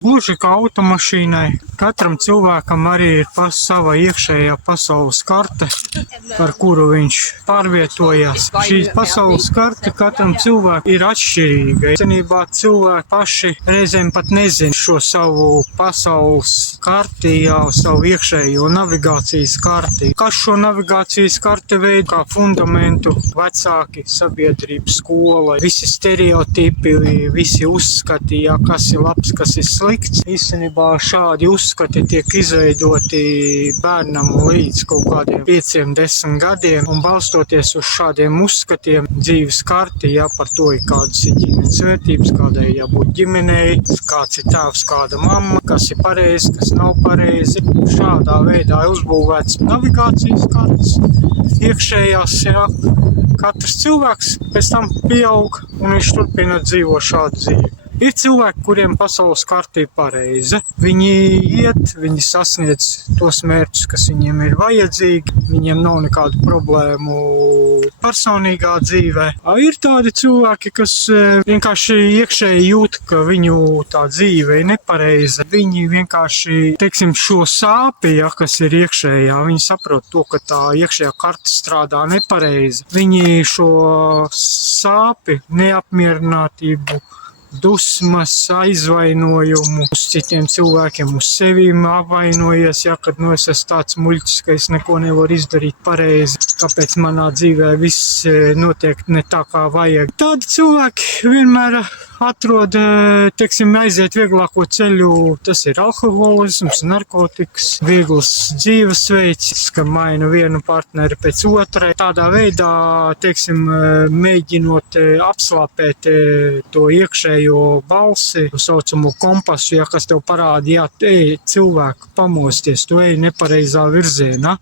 Gluži kā automašīnai, katram cilvēkam arī ir sava iekšējā pasaules karte, ar kuru viņš pārvietojas. Šī pasaules karte katram cilvēkam ir atšķirīga. Īstenībā cilvēki paši reizēm pat nezina šo savu pasaules karti, jau savu iekšējo navigācijas karti. Kas šo navigācijas karti veido kā fundamentu? Vecāki, sabiedrība, skola, visi stereotipi, visi uzskati, kas ir labs, kas ir slikts. Īstenībā šādi uzskati tiek izveidoti bērnam līdz kaut kādiem 5-10 gadiem, un balstoties uz šādiem uzskatiem dzīves karti, par to ir kādas ir ģimenes vērtības, kādai jābūt ģimenei, kāds ir tēvs, kāda mamma, kas ir pareizi, kas nav pareizi. Šādā veidā ir uzbūvēts navigācijas kartes, iekšējās, katrs cilvēks pēc tam pieaug, un viņš turpina dzīvo šādu dzīvi. Ir cilvēki, kuriem pasaules karte ir pareiza. Viņi iet, viņi sasniedz tos mērķus, kas viņiem ir vajadzīgi. Viņiem nav nekādu problēmu personīgā dzīvē. Ir tādi cilvēki, kas vienkārši iekšēji jūt, ka viņu tā dzīve ir nepareiza. Viņi vienkārši, šo sāpi, kas ir iekšējā, viņi saprot to, ka tā iekšējā karte strādā nepareizi. Viņi šo sāpi, neapmierinātību, dusmas, aizvainojumu uz citiem cilvēkiem, uz sevīm apvainojies, kad es esmu tāds muļķis, ka es neko nevaru izdarīt pareizi, kāpēc manā dzīvē viss notiek ne tā, kā vajag. Tādi cilvēki vienmēr atrod, aiziet vieglāko ceļu, tas ir alkoholisms, narkotikas, viegls dzīvesveids, ka maina vienu partneri pēc otrai. Tādā veidā, mēģinot apslāpēt to iekšējo balsi, saucamo kompasu, kas tev parāda, cilvēku pamosties, tu ej nepareizā virzienā.